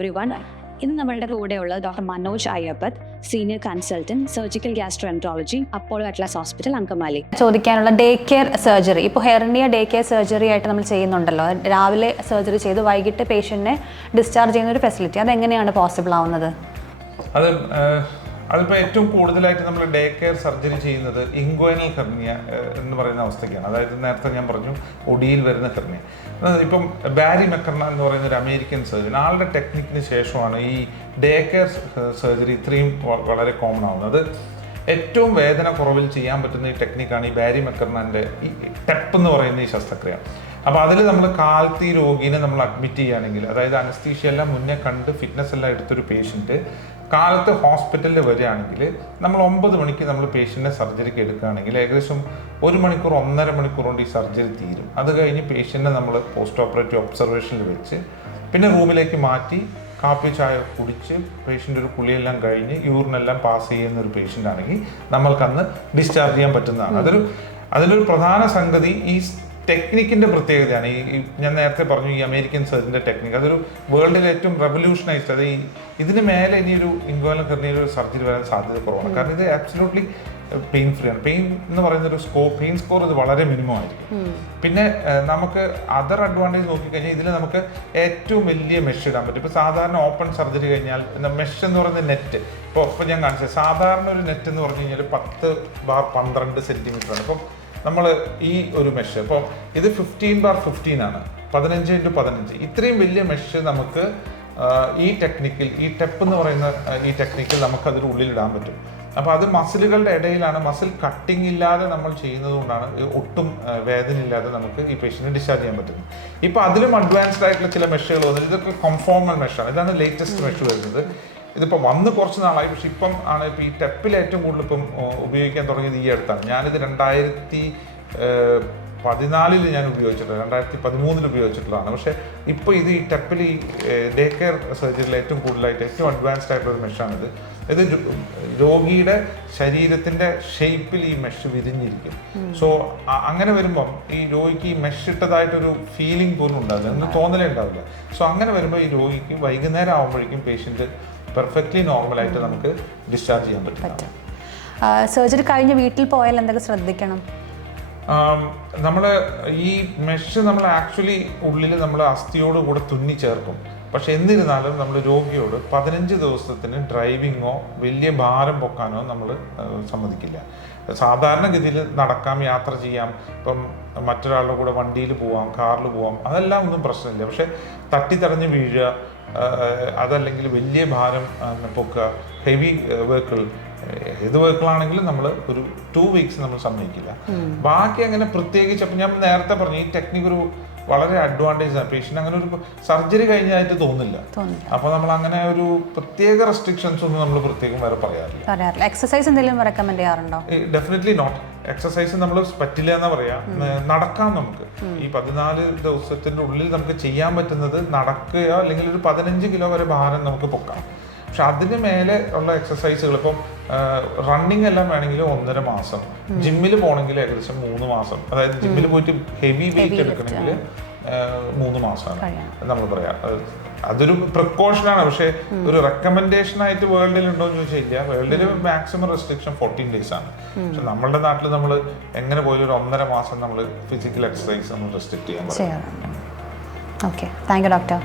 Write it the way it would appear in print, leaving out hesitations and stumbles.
everyone. ഇന്ന് നമ്മളുടെ കൂടെയുള്ളത് doctor Manoj Ayyappath, senior consultant surgical gastroenterology, Apollo Atlas hospital, Angamaly. ചോദിക്കാനുള്ള ഡേ കെയർ സർജറി, ഇപ്പോൾ ഹെർണിയ ഡേ കെയർ സർജറി ആയിട്ട് നമ്മൾ ചെയ്യുന്നുണ്ടല്ലോ, രാവിലെ സർജറി ചെയ്ത് വൈകിട്ട് പേഷ്യൻറ്റിനെ ഡിസ്ചാർജ് ചെയ്യുന്ന ഒരു ഫെസിലിറ്റി, അതെങ്ങനെയാണ് പോസിബിൾ ആവുന്നത്? അതിപ്പോൾ ഏറ്റവും കൂടുതലായിട്ട് നമ്മൾ ഡേ കെയർ സർജറി ചെയ്യുന്നത് ഇൻഗ്വൈനൽ ഹെർണിയ എന്ന് പറയുന്ന അവസ്ഥയ്ക്കാണ്. അതായത് നേരത്തെ ഞാൻ പറഞ്ഞു ഒടിയിൽ വരുന്ന ഹെർണിയ. ഇപ്പം ബാരി മെക്കർണ എന്ന് പറയുന്ന ഒരു അമേരിക്കൻ സർജൻ, ആളുടെ ടെക്നിക്കിന് ശേഷമാണ് ഈ ഡേ കെയർ സർജറി ഇത്രയും വളരെ കോമൺ ആവുന്നത്. ഏറ്റവും വേദന കുറവിൽ ചെയ്യാൻ പറ്റുന്ന ഈ ടെക്നിക്കാണ് ഈ ബാരി മെക്കർണൻ്റെ ഈ ടെപ്പ് എന്ന് പറയുന്ന ഈ ശസ്ത്രക്രിയ. അപ്പോൾ അതിൽ നമ്മൾ കാലത്ത് ഈ രോഗീനെ നമ്മൾ അഡ്മിറ്റ് ചെയ്യുകയാണെങ്കിൽ, അതായത് അനസ്തീഷ്യ എല്ലാം മുന്നേ കണ്ട് ഫിറ്റ്നസ് എല്ലാം എടുത്തൊരു പേഷ്യൻറ്റ് കാലത്ത് ഹോസ്പിറ്റലിൽ വരികയാണെങ്കിൽ നമ്മൾ 9 മണിക്ക് നമ്മൾ പേഷ്യൻറ്റിനെ സർജറിക്ക് എടുക്കുകയാണെങ്കിൽ ഏകദേശം 1 മണിക്കൂർ 1.5 മണിക്കൂർ കൊണ്ട് ഈ സർജറി തീരും. അത് കഴിഞ്ഞ് പേഷ്യൻറ്റിനെ നമ്മൾ പോസ്റ്റ് ഓപ്പറേറ്റീവ് ഒബ്സർവേഷനിൽ വെച്ച് പിന്നെ റൂമിലേക്ക് മാറ്റി കാപ്പി ചായ കുടിച്ച് പേഷ്യൻ്റ് ഒരു കുളിയെല്ലാം കഴിഞ്ഞ് യൂറിനെല്ലാം പാസ് ചെയ്യുന്ന ഒരു പേഷ്യൻ്റ് ആണെങ്കിൽ നമ്മൾക്കന്ന് ഡിസ്ചാർജ് ചെയ്യാൻ പറ്റുന്നതാണ്. അതിലൊരു പ്രധാന സംഗതി ഈ ടെക്നിക്കിൻ്റെ പ്രത്യേകതയാണ്. ഈ ഞാൻ നേരത്തെ പറഞ്ഞു ഈ അമേരിക്കൻ സർജൻ്റെ ടെക്നിക്ക്, അതൊരു വേൾഡിൽ ഏറ്റവും റെവല്യൂഷനൈസ്ഡ്. അത് ഇതിന് മേലെ ഇനിയൊരു ഇൻഗ്വൈനൽ ഹെർണിയയിൽ ഒരു സർജറി വരാൻ സാധ്യത കുറവാണ്. കാരണം ഇത് ആബ്സല്യൂട്ട്ലി പെയിൻ ഫ്രീ ആണ്. പെയിൻ എന്ന് പറയുന്ന ഒരു പെയിൻ സ്കോർ ഇത് വളരെ മിനിമം ആയിരിക്കും. പിന്നെ നമുക്ക് അതർ അഡ്വാൻറ്റേജ് നോക്കിക്കഴിഞ്ഞാൽ ഇതിൽ നമുക്ക് ഏറ്റവും വലിയ മെഷ് ഇടാൻ പറ്റും. ഇപ്പോൾ സാധാരണ ഓപ്പൺ സർജറി കഴിഞ്ഞാൽ മെഷ് എന്ന് പറയുന്ന നെറ്റ്, ഇപ്പോൾ ഞാൻ കാണിച്ചത് സാധാരണ ഒരു നെറ്റ് എന്ന് പറഞ്ഞു കഴിഞ്ഞാൽ 10x12 സെൻറ്റിമീറ്ററാണ്. ഇപ്പം നമ്മൾ ഈ ഒരു മെഷ്, അപ്പോൾ ഇത് 15x15 ആണ്, 15x15. ഇത്രയും വലിയ മെഷ് നമുക്ക് ഈ ടെക്നിക്കിൽ, ഈ ടെപ്പ് എന്ന് പറയുന്ന ഈ ടെക്നിക്കിൽ നമുക്ക് അതിന് ഉള്ളിലിടാൻ പറ്റും. അപ്പോൾ അത് മസിലുകളുടെ ഇടയിലാണ്, മസിൽ കട്ടിങ് ഇല്ലാതെ നമ്മൾ ചെയ്യുന്നത് കൊണ്ടാണ് ഒട്ടും വേദന ഇല്ലാതെ നമുക്ക് ഈ പേഷ്യൻറ്റിനെ ഡിസ്ചാർജ് ചെയ്യാൻ പറ്റുന്നത്. ഇപ്പോൾ അതിലും അഡ്വാൻസ്ഡ് ആയിട്ടുള്ള ചില മെഷുകൾ വന്നത്, ഇതൊക്കെ കൺഫോർമൽ മെഷാണ്. ഇതാണ് ലേറ്റസ്റ്റ് മെഷ് വരുന്നത്. ഇതിപ്പോൾ വന്ന് കുറച്ച് നാളായി, പക്ഷെ ഇപ്പം ആണ് ഇപ്പോൾ ഈ ടെപ്പിൽ ഏറ്റവും കൂടുതൽ ഇപ്പം ഉപയോഗിക്കാൻ തുടങ്ങിയത് ഈ അടുത്താണ്. ഞാനിത് 2014 ഞാൻ ഉപയോഗിച്ചിട്ടുള്ളത്, 2013 ഉപയോഗിച്ചിട്ടുള്ളതാണ്. പക്ഷേ ഇപ്പോൾ ഇത് ഈ ടെപ്പിൽ ഈ ഡേ കെയർ സർജറിയിൽ ഏറ്റവും കൂടുതലായിട്ട് ഏറ്റവും അഡ്വാൻസ്ഡ് ആയിട്ടുള്ള ഒരു മെഷാണിത്. ഇത് രോഗിയുടെ ശരീരത്തിൻ്റെ ഷേപ്പിൽ ഈ മെഷ് വിരിഞ്ഞിരിക്കും. സോ അങ്ങനെ വരുമ്പം ഈ രോഗിക്ക് ഈ മെഷ് ഇട്ടതായിട്ടൊരു ഫീലിംഗ് പോലും ഉണ്ടാവില്ല, ഒന്നും തോന്നലേ ഉണ്ടാവില്ല. സോ അങ്ങനെ വരുമ്പോൾ ഈ രോഗിക്ക് വൈകുന്നേരം ആകുമ്പോഴേക്കും പേഷ്യൻറ്റ് പെർഫെക്റ്റ്ലി നോർമലായിട്ട് നമുക്ക് ഡിസ്ചാർജ് ചെയ്യാൻ പറ്റും. സർജറി കഴിഞ്ഞ് വീട്ടിൽ പോയാൽ എന്തൊക്കെ ശ്രദ്ധിക്കണം? നമ്മൾ ഈ മെഷ് നമ്മൾ ആക്ച്വലി ഉള്ളിൽ നമ്മൾ അസ്ഥിയോട് കൂടെ തുന്നി ചേർക്കും. പക്ഷെ എന്നിരുന്നാലും നമ്മൾ രോഗിയോട് 15 ദിവസത്തിന് ഡ്രൈവിങ്ങോ വലിയ ഭാരം പൊക്കാനോ നമ്മൾ സമ്മതിക്കില്ല. സാധാരണഗതിയിൽ നടക്കാം, യാത്ര ചെയ്യാം, ഇപ്പം മറ്റൊരാളുടെ കൂടെ വണ്ടിയിൽ പോവാം, കാറിൽ പോവാം, അതെല്ലാം ഒന്നും പ്രശ്നമില്ല. പക്ഷെ തട്ടിത്തടഞ്ഞ് വീഴുക, അതല്ലെങ്കിൽ വലിയ ഭാരം പൊക്കുക, ഹെവി വെഹിക്കിൾ, ഏത് വെഹിക്കിളാണെങ്കിലും നമ്മൾ ഒരു 2 വീക്സ് നമ്മൾ സമ്മതിക്കില്ല. ബാക്കി അങ്ങനെ പ്രത്യേകിച്ച്, അപ്പം ഞാൻ നേരത്തെ പറഞ്ഞു ഈ ടെക്നിക്ക് ഒരു വളരെ അഡ്വാൻറ്റേജ് ആണ്. പേഷ്യൻ്റ് അങ്ങനെ ഒരു സർജറി കഴിഞ്ഞായിട്ട് തോന്നില്ല. അപ്പോൾ നമ്മൾ അങ്ങനെ ഒരു പ്രത്യേക റെസ്ട്രിക്ഷൻസ് ഒന്നും നമ്മൾ പ്രത്യേകം വേറെ പറയാറില്ല. എക്സസൈസ് എന്തെങ്കിലും റെക്കമെൻഡ് ചെയ്യാറുണ്ടോ? Definitely not. എക്സസൈസ് നമ്മൾ പറ്റില്ല എന്നാ പറയാ. നടക്കാം, നമുക്ക് ഈ 14 ദിവസത്തിന്റെ ഉള്ളിൽ നമുക്ക് ചെയ്യാൻ പറ്റുന്നത് നടക്കുക, അല്ലെങ്കിൽ ഒരു 15 കിലോ വരെ ഭാരം നമുക്ക് പൊക്കാം. പക്ഷെ അതിന് മേലെ ഉള്ള എക്സസൈസുകൾ, ഇപ്പം റണ്ണിങ് എല്ലാം വേണമെങ്കിൽ 1.5 മാസം, ജിമ്മിൽ പോകണമെങ്കിൽ ഏകദേശം 3 മാസം, അതായത് ജിമ്മിൽ പോയിട്ട് ഹെവി വെയിറ്റ് എടുക്കണമെങ്കിൽ 3 മാസമാണ് നമ്മൾ പറയാം. അതൊരു പ്രിക്കോഷനാണ്. പക്ഷെ ഒരു റെക്കമെൻഡേഷൻ ആയിട്ട് വേൾഡിൽ ഉണ്ടോ എന്ന് ചോദിച്ചാൽ ഇല്ല. വേൾഡിൽ മാക്സിമം റെസ്ട്രിക്ഷൻ 14 ഡേയ്സ് ആണ്. പക്ഷെ നമ്മളുടെ നാട്ടിൽ നമ്മൾ എങ്ങനെ പോയാലും ഒരു 1.5 മാസം നമ്മൾ ഫിസിക്കൽ എക്സസൈസ് നമ്മൾ റെസ്ട്രിക്ട് ചെയ്യാൻ പറ്റും. Okay, thank you doctor.